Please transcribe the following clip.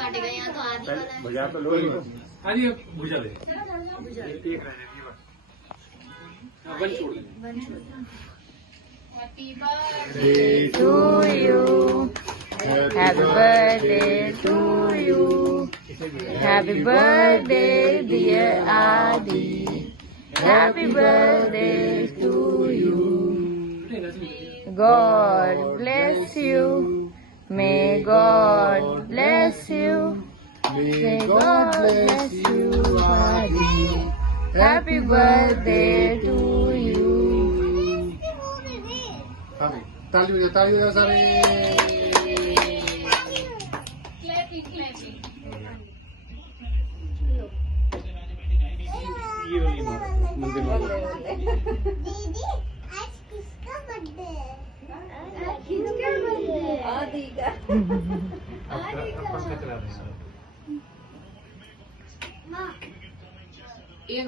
काटेगा यहाँ तो आदि वाला है। भुजा तो लो ही आदि भुजा दे बुझा एक रहने दी बस वन छोड़ दे बन छोड़ Happy birthday Day to you. Happy birthday to you. Happy birthday, dear Adi. Happy birthday to you. God bless you. May God bless you. May God bless you, Adi. Happy birthday to you. ताली बजा सारे clapping clapping ये वाली मार मंदिर वाला दीदी आज किसका बर्थडे है? किसका बर्थडे है? आदि का। आपस में चला रहे हैं एक